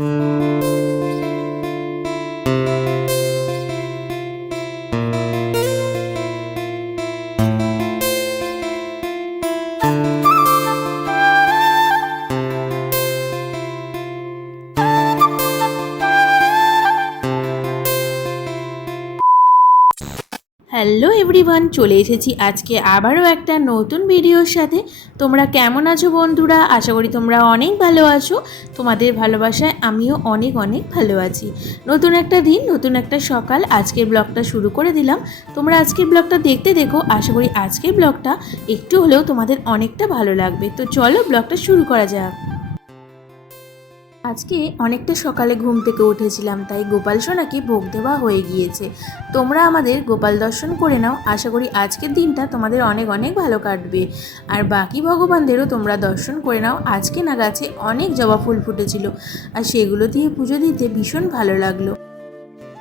Mm-hmm. Hello everyone, চলে এসেছি আজকে আবারও একটা নতুন ভিডিওর সাথে। তোমরা কেমন আছো বন্ধুরা? আশা করি তোমরা অনেক ভালো আছো। তোমাদের ভালোবাসায় আমিও অনেক অনেক ভালো আছি। নতুন একটা দিন, নতুন একটা সকাল, আজকের ব্লগটা শুরু করে দিলাম। তোমরা আজকের ব্লগটা দেখতে দেখো, আশা করি আজকের ব্লগটা একটু হলেও তোমাদের অনেকটা ভালো লাগবে। তো চলো ব্লগটা শুরু করা যাক। আজকে অনেকটা সকালে ঘুম থেকে উঠেছিলাম, তাই গোপাল সোনাকে ভোগ দেওয়া হয়ে গিয়েছে। তোমরা আমাদের গোপাল দর্শন করে নাও, আশা করি আজকের দিনটা তোমাদের অনেক অনেক ভালো কাটবে। আর বাকি ভগবানদেরও তোমরা দর্শন করে নাও, আজকে না গাছে অনেক জবা ফুল ফুটেছিল, আর সেগুলো দিয়ে পুজো দিতে ভীষণ ভালো লাগল।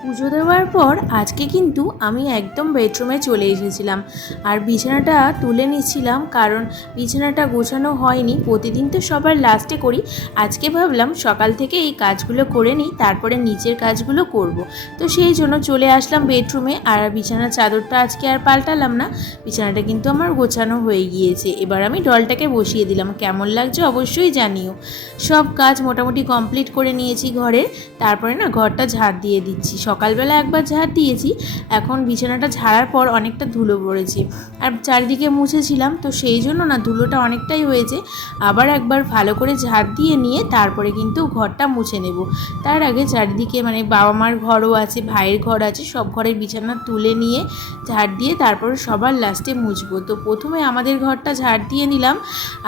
পুজো দেওয়ার পর আজকে কিন্তু আমি একদম বেডরুমে চলে এসেছিলাম। আর বিছানাটা তুলে নিচ্ছিলাম কারণ বিছানাটা গোছানো হয়নি। প্রতিদিন তো সবার লাস্টে করি। আজকে ভাবলাম সকাল থেকে এই কাজগুলো করে নিই, তারপরে নিচের কাজগুলো করব। তো সেই জন্য চলে আসলাম বেডরুমে। আর বিছানার চাদরটা আজকে আর পাল্টালাম না। বিছানাটা কিন্তু আমার গোছানো হয়ে গিয়েছে। এবার আমি ডলটাকে বসিয়ে দিলাম। কেমন লাগছে অবশ্যই জানিও। সব কাজ মোটামুটি কমপ্লিট করে নিয়েছি ঘরের। তারপরে না ঘরটা ঝাড় দিয়ে দিচ্ছি। সকালবেলা একবার ঝাড় দিয়েছি, এখন বিছানাটা ঝাড়ার পর অনেকটা ধুলো পড়েছে। আর চারিদিকে মুছেছিলাম, তো সেই জন্য না ধুলোটা অনেকটাই হয়েছে। আবার একবার ভালো করে ঝাড় দিয়ে নিয়ে তারপরে কিন্তু ঘরটা মুছে নেব। তার আগে চারিদিকে মানে বাবা মার ঘরও আছে, ভাইয়ের ঘর আছে, সব ঘরের বিছানা তুলে নিয়ে ঝাড় দিয়ে তারপরে সবার লাস্টে মুছবো। তো প্রথমে আমাদের ঘরটা ঝাড় দিয়ে নিলাম,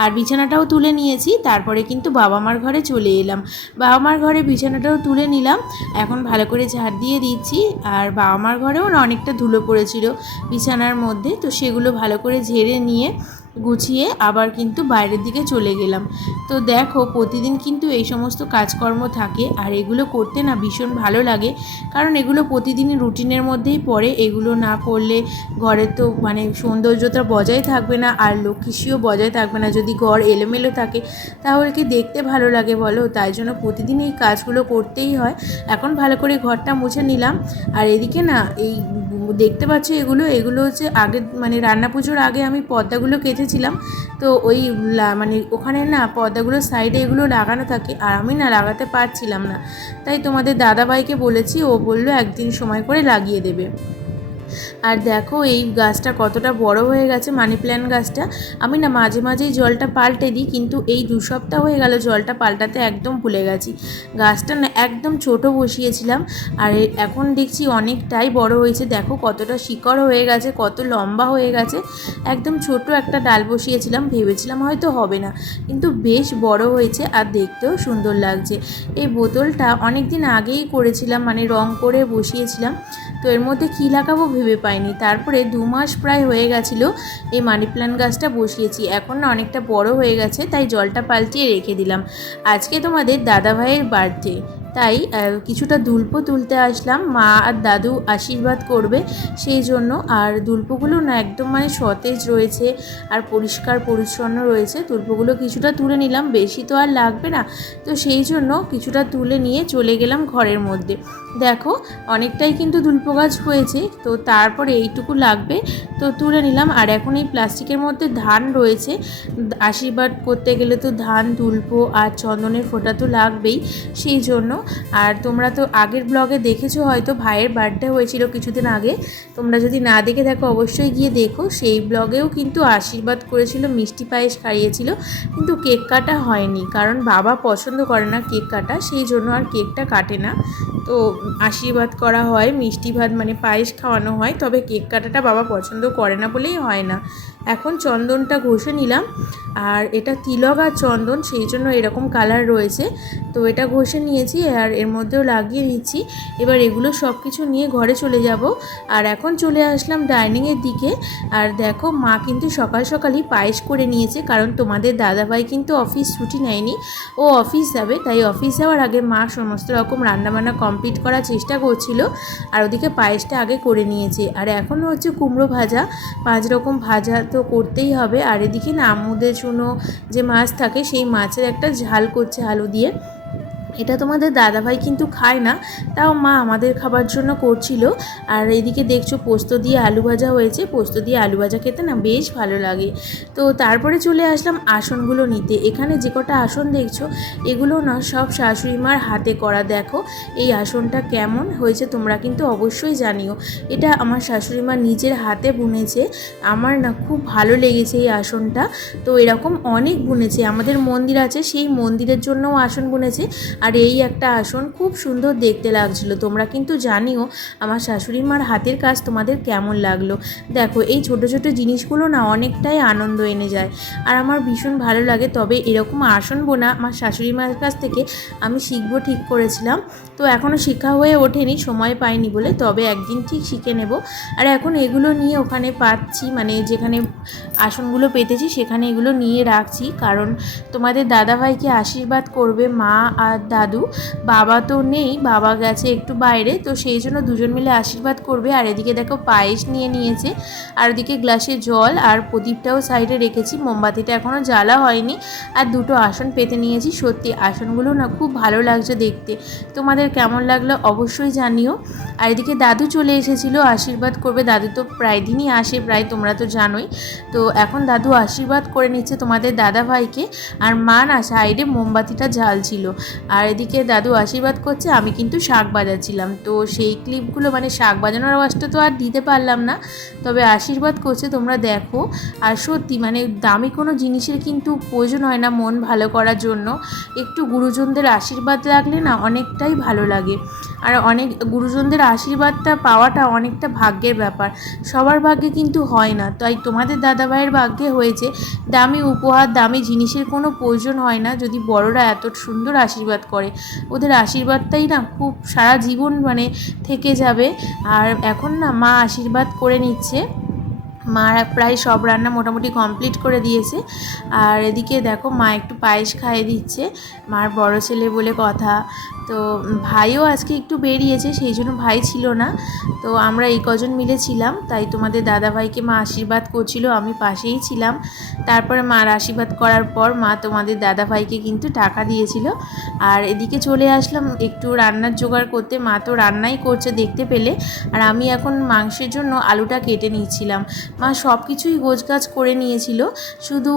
আর বিছানাটাও তুলে নিয়েছি, তারপরে কিন্তু বাবা মার ঘরে চলে এলাম। বাবা মার ঘরে বিছানাটাও তুলে নিলাম, এখন ভালো করে ঝাড় দিয়ে দিচ্ছি। আর বাবা মার ঘরেও অনেকটা ধুলো পড়েছিল বিছানার মধ্যে, তো সেগুলো ভালো করে ঝেড়ে নিয়ে গুছিয়ে আবার কিন্তু বাইরের দিকে চলে গেলাম। তো দেখো, প্রতিদিন কিন্তু এই সমস্ত কাজকর্ম থাকে আর এগুলো করতে না ভীষণ ভালো লাগে। কারণ এগুলো প্রতিদিনই রুটিনের মধ্যেই পড়ে। এগুলো না করলে ঘরের তো মানে সৌন্দর্যতা বজায় থাকবে না আর লক্ষ্মীশিও বজায় থাকবে না। যদি ঘর এলোমেলো থাকে, তাহলে কি দেখতে ভালো লাগে বলো? তাই জন্য প্রতিদিন এই কাজগুলো করতেই হয়। এখন ভালো করে ঘরটা মুছে নিলাম। আর এদিকে না, এই দেখতে পাচ্ছ এগুলো এগুলো হচ্ছে আগে মানে রান্না পুজোর আগে আমি পর্দাগুলো কেটেছিলাম তো ওই মানে ওখানে না পর্দাগুলোর সাইডে এগুলো লাগানো থাকে, আর আমি না লাগাতে পারছিলাম না। তাই তোমাদের দাদাভাইকে বলেছি, ও বলল একদিন সময় করে লাগিয়ে দেবে। আর দেখো এই গাছটা কতটা বড় হয়ে গেছে, মানি প্ল্যান্ট গাছটা। আমি না মাঝে মাঝেই জলটা পাল্টে দিই, কিন্তু এই দু সপ্তাহ হয়ে গেল জলটা পাল্টাতে একদম ভুলে গেছি। গাছটা না একদম ছোট বসিয়েছিলাম, আর এখন দেখছি অনেকটাই বড় হয়েছে। দেখো কতটা শিকড় হয়ে গেছে, কত লম্বা হয়ে গেছে। একদম ছোট একটা ডাল বসিয়েছিলাম, ভেবেছিলাম হয়তো হবে না, কিন্তু বেশ বড় হয়েছে আর দেখতেও সুন্দর লাগছে। এই বোতলটা অনেক দিন আগেই করেছিলাম মানে রং করে বসিয়েছিলাম। তো এর মধ্যে কী লাগাবো ভেবে পাইনি। তারপরে দু মাস প্রায় হয়ে গেছিল, এই মানি প্ল্যান্ট গাছটা বসিয়েছি। এখন না অনেকটা বড় হয়ে গেছে, তাই জলটা পাল্টিয়ে রেখে দিলাম। আজকে তোমাদের দাদা ভাইয়ের বার্থডে তাই কিছুটা দুল্প তুলতে আসলাম। মা আর দাদু আশীর্বাদ করবে সেই জন্য। আর দুল্পগুলো না একদম মানে সতেজ রয়েছে আর পরিষ্কার পরিচ্ছন্ন রয়েছে। দুল্পগুলো কিছুটা তুলে নিলাম। বেশি তো আর লাগবে না। তো সেই জন্য কিছুটা তুলে নিয়ে চলে গেলাম ঘরের মধ্যে। দেখো, অনেকটাই কিন্তু দুল্প গাছ হয়েছে। তো তারপরে এইটুকু লাগবে। তো তুলে নিলাম। আর এখন এই প্লাস্টিকের মধ্যে ধান রয়েছে। আশীর্বাদ করতে গেলে তো ধান, দুল্প আর চন্দনের ফোঁটা তো লাগবেই। সেই জন্য আর তোমরা তো আগের ব্লগে দেখেছ, হয়তো ভাইয়ের বার্থডে হয়েছিল কিছুদিন আগে। তোমরা যদি না দেখে দেখো অবশ্যই গিয়ে দেখো। সেই ব্লগেও কিন্তু আশীর্বাদ করেছিল, মিষ্টি পায়েস খাইয়েছিল, কিন্তু কেক কাটা হয়নি। কারণ বাবা পছন্দ করে না কেক কাটা, সেই জন্য আর কেকটা কাটে না। তো আশীর্বাদ করা হয়, মিষ্টি ভাত মানে পায়েস খাওয়ানো হয়, তবে কেক কাটাটা বাবা পছন্দ করে না বলেই হয় না। এখন চন্দনটা ঘষে নিলাম। আর এটা তিলক আর চন্দন, সেই জন্য এরকম কালার রয়েছে। তো এটা ঘষে নিয়েছি আর এর মধ্যেও লাগিয়ে নিচ্ছি এবার এগুলো সব কিছু নিয়ে ঘরে চলে যাব। আর এখন চলে আসলাম ডাইনিংয়ের দিকে। আর দেখো, মা কিন্তু সকাল সকালই পায়েস করে নিয়েছে, কারণ তোমাদের দাদাভাই কিন্তু অফিস ছুটি নেয়নি। ও অফিস যাবে, তাই অফিস যাওয়ার আগে মা সমস্ত রকম রান্নাবান্না কমপ্লিট করার চেষ্টা করছিল। আর ওদিকে পায়েসটা আগে করে নিয়েছে। আর এখন হচ্ছে কুমড়ো ভাজা, পাঁচ রকম ভাজা তো করতেই হবে। আর এদিকে না আমুদের জন্য যে মাছ থাকে, সেই মাছের একটা ঝাল করছে আলু দিয়ে। এটা তোমাদের দাদাভাই কিন্তু খায় না, তাও মা আমাদের খাবার জন্য করছিল। আর এদিকে দেখছ পোস্ত দিয়ে আলু ভাজা হয়েছে, পোস্ত দিয়ে আলু ভাজা খেতে না বেশ ভালো লাগে। তো তারপরে চলে আসলাম আসনগুলো নিতে। এখানে যে কটা আসন দেখছ, এগুলো না সব শাশুড়ি মার হাতে করা। দেখো এই আসনটা কেমন হয়েছে, তোমরা কিন্তু অবশ্যই জানিও। এটা আমার শাশুড়ি মা নিজের হাতে বুনেছে। আমার না খুব ভালো লেগেছে এই আসনটা। তো এরকম অনেক বুনেছে। আমাদের মন্দির আছে, সেই মন্দিরের জন্যও আসন বুনেছে। আর এই একটা আসন খুব সুন্দর দেখতে লাগছিল। তোমরা কিন্তু জানিও আমার শাশুড়ি মার হাতের কাজ তোমাদের কেমন লাগল। দেখো, এই ছোট ছোট জিনিসগুলো না অনেকটাই আনন্দ এনে যায়। আর আমার ভীষণ ভালো লাগে, তবে এরকম আসন বোনা আমার শাশুড়ি মার কাছ থেকে আমি শিখব ঠিক করেছিলাম। তো এখনও শেখা হয়ে ওঠেনি, সময় পাইনি বলে, তবে একদিন ঠিক শিখে নেব। আর এখন এগুলো নিয়ে ওখানে পাচ্ছি মানে যেখানে আসনগুলো পেতেছি সেখানে এগুলো নিয়ে রাখছি। কারণ তোমাদের দাদাভাইকে আশীর্বাদ করবে মা আর দাদু, বাবা তো নেই, বাবা গেছে একটু বাইরে, তো সেই জন্য দুজন মিলে আশীর্বাদ করবে। আর এদিকে দেখো পায়েস নিয়ে নিয়েছে, আর ওদিকে গ্লাসে জল, আর প্রদীপটাও সাইডে রেখেছি, মোমবাতিটা এখনও জ্বালা হয়নি, আর দুটো আসন পেতে নিয়েছি। সত্যি আসনগুলো না খুব ভালো লাগছে দেখতে। তোমাদের কেমন লাগল অবশ্যই জানিও। আর এদিকে দাদু চলে এসেছিল, আশীর্বাদ করবে। দাদু তো প্রায় দিনই আসে, প্রায় তোমরা তো জানোই। তো এখন দাদু আশীর্বাদ করে নিচ্ছে তোমাদের দাদা ভাইকে আর মা না সাইডে মোমবাতিটা জ্বালছিল। আর এদিকে দাদু আশীর্বাদ করছে, আমি কিন্তু শাক বাজাচ্ছিলাম। তো সেই ক্লিপগুলো মানে শাক বাজানোর আওয়াজটা তো আর দিতে পারলাম না। তবে আশীর্বাদ করছে, তোমরা দেখো। আর সত্যি মানে দামি কোনো জিনিসের কিন্তু প্রয়োজন হয় না মন ভালো করার জন্য। একটু গুরুজনদের আশীর্বাদ লাগলে না অনেকটাই ভালো লাগে। আর অনেক গুরুজনদের আশীর্বাদটা পাওয়াটা অনেকটা ভাগ্যের ব্যাপার। সবার ভাগ্যে কিন্তু হয় না। তাই তোমাদের দাদাভাইয়ের ভাগ্যে হয়েছে, দামি উপহার, দামি জিনিসের কোনো প্রয়োজন হয় না যদি বড়রা এত সুন্দর আশীর্বাদ করে। ওদের আশীর্বাদটাই না খুব সারা জীবন মানে থেকে যাবে। আর এখন না মা আশীর্বাদ করে নিচ্ছে। মা প্রায় সব রান্না মোটামুটি কমপ্লিট করে দিয়েছে। আর এদিকে দেখো মা একটু পায়েস খাইয়ে দিচ্ছে। মার বড় ছেলে বলে কথা। তো ভাইও আজকে একটু বেরিয়েছে, সেই জন্য ভাই ছিল না। তো আমরা এই কজন মিলে ছিলাম, তাই তোমাদের দাদা ভাইকে মা আশীর্বাদ করছিল, আমি পাশেই ছিলাম। তারপরে মার আশীর্বাদ করার পর মা তোমাদের দাদা ভাইকে কিন্তু টাকা দিয়েছিল। আর এদিকে চলে আসলাম, একটু রান্নার জোগাড় করতে, মা তো রান্নাই করছে দেখতে পেলে। আর আমি এখন মাংসের জন্য আলুটা কেটে নিচ্ছিলাম। মা সব কিছুই গোছগাছ করে নিয়েছিল, শুধু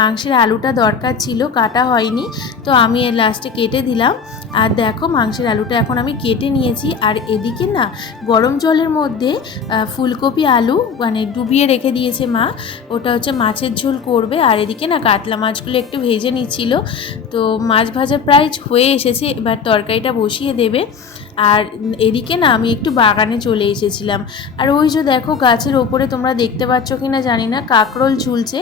মাংসের আলুটা দরকার ছিল, কাটা হয়নি। তো আমি লাস্টে কেটে দিলাম। আর দেখো মাংসের আলুটা এখন আমি কেটে নিয়েছি আর এদিকে না গরম জলের মধ্যে ফুলকপি আলু মানে ডুবিয়ে রেখে দিয়েছে মা। ওটা হচ্ছে মাছের ঝোল করবে আর এদিকে না কাতলা মাছগুলো একটু ভেজে নিচ্ছিল। তো মাছ ভাজা প্রায় হয়ে এসেছে, এবার তরকারিটা বসিয়ে দেবে। আর এদিকে না আমি একটু বাগানে চলে এসেছিলাম। আর ওই যে দেখো গাছের ওপরে তোমরা দেখতে পাচ্ছ কি না জানি না, কাকরোল ঝুলছে।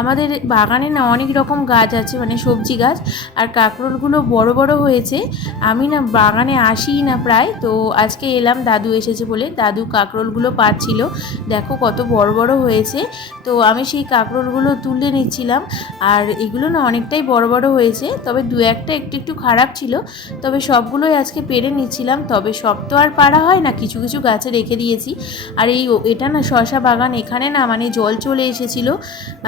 আমাদের বাগানে না অনেক রকম গাছ আছে মানে সবজি গাছ, আর কাকরোলগুলো বড় বড় হয়েছে। আমি না বাগানে আসি না প্রায়, তো আজকে এলাম, দাদু এসেছে বলে। দাদু কাকরোলগুলো পাচ্ছিল। দেখো কত বড় বড় হয়েছে। তো আমি সেই কাকরোলগুলো তুলে নিচ্ছিলাম। আর এগুলো না অনেকটাই বড় বড় হয়েছে, তবে দু একটা একটু একটু খারাপ ছিল। তবে সবগুলোই আজকে পেরে নিচ্ছিলাম। তবে সব তো আর পারা হয় না। কিছু কিছু গাছে রেখে দিয়েছি। আর এই এটা না শশা বাগান, এখানে না মানে জল চলে এসেছিল।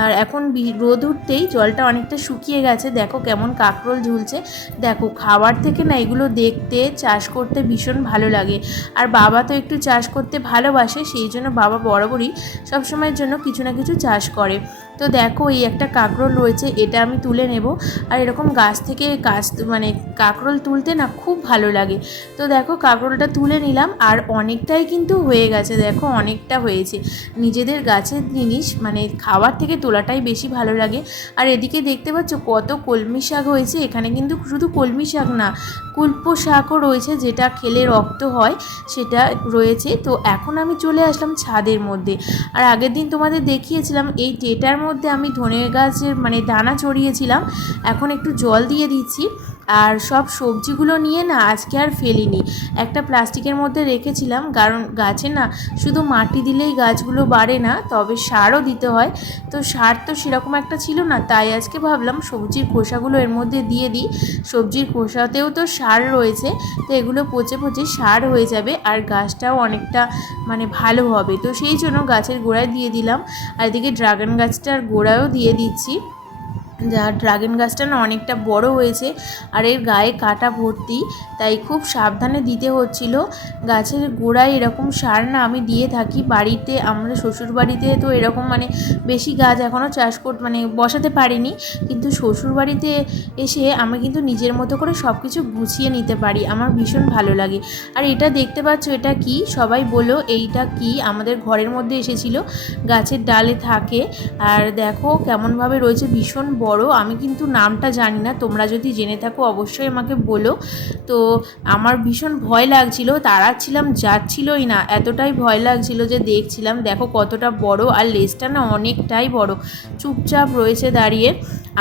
আর এখন রোদ উঠতেই জলটা অনেকটা শুকিয়ে গেছে। দেখো কেমন কাকরোল ঝুলছে। দেখো, খাবার থেকে না এগুলো দেখতে, চাষ করতে ভীষণ ভালো লাগে। আর বাবা তো একটু চাষ করতে ভালোবাসে, সেই জন্য বাবা বরাবরই সবসময়ের জন্য কিছু না কিছু চাষ করে। তো দেখো, এই একটা কাঁকরোল রয়েছে, এটা আমি তুলে নেব। আর এরকম গাছ থেকে গাছ মানে কাঁকরোল তুলতে না খুব ভালো লাগে। তো দেখো কাঁকরোলটা তুলে নিলাম আর অনেকটাই কিন্তু হয়ে গেছে, দেখো, অনেকটা হয়েছে। নিজেদের গাছের জিনিস মানে খাবার থেকে তোলাটাই বেশি ভালো লাগে। আর এদিকে দেখতে পাচ্ছ কত কলমি শাক হয়েছে, এখানে কিন্তু শুধু কলমি শাক না, কুল্প শাকও রয়েছে, যেটা খেলে রক্ত হয়, সেটা রয়েছে। তো এখন আমি চলে আসলাম ছাদের মধ্যে। আর আগের দিন তোমাদের দেখিয়েছিলাম, এই টেটার মধ্যে আমি ধনে গাছের মানে দানা চড়িয়েছিলাম এখন একটু জল দিয়ে দিচ্ছি। আর সব সবজিগুলো নিয়ে না আজকে আর ফেলিনি। একটা প্লাস্টিকের মধ্যে রেখেছিলাম, কারণ গাছে না শুধু মাটি দিলেই গাছগুলো বাড়ে না, তবে সারও দিতে হয়। তো সার তো সেরকম একটা ছিল না, তাই আজকে ভাবলাম সবজির খোসাগুলো এর মধ্যে দিয়ে দিই। সবজির খোসাতেও তো সার রয়েছে, তো এগুলো পচে পচে সার হয়ে যাবে আর গাছটাও অনেকটা মানে ভালো হবে। তো সেই জন্য গাছের গোড়ায় দিয়ে দিলাম, আর এদিকে ড্রাগন গাছটার গোড়ায়ও দিয়ে দিচ্ছি। যা ড্রাগন গাছটা না অনেকটা বড় হয়েছে আর এর গায়ে কাটা ভর্তি, তাই খুব সাবধানে দিতে হচ্ছিল। গাছের গোড়ায় এরকম সার না আমি দিয়ে থাকি। বাড়িতে আমরা শ্বশুর বাড়িতে তো এরকম মানে বেশি গাছ এখনও চাষ কর মানে বসাতে পারিনি। কিন্তু শ্বশুর বাড়িতে এসে আমি কিন্তু নিজের মতো করে সব কিছু গুছিয়ে নিতে পারি। আমার ভীষণ ভালো লাগে। আর এটা দেখতে পাচ্ছ, এটা কি? সবাই বলো এইটা কি? আমাদের ঘরের মধ্যে এসেছিল। গাছের ডালে থাকে। আর দেখো কেমনভাবে রয়েছে, ভীষণ বড় আমি কিন্তু নামটা জানি না। তোমরা যদি জেনে থাকো, অবশ্যই আমাকে বলো। তো আমার ভীষণ ভয় লাগছিল। তাড়াচ্ছিলাম, যাচ্ছিলই না। এতটাই ভয় লাগছিল যে দেখছিলাম, দেখো কতটা বড় আর লেজটা না অনেকটাই বড়। চুপচাপ রয়েছে দাঁড়িয়ে।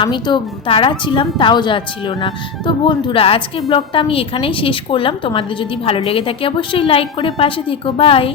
আমি তো তাড়াচ্ছিলাম, তাও যাচ্ছিল না। তো বন্ধুরা, আজকের ব্লগটা আমি এখানেই শেষ করলাম। তোমাদের যদি ভালো লেগে থাকে, অবশ্যই লাইক করে পাশে থেকো। বাই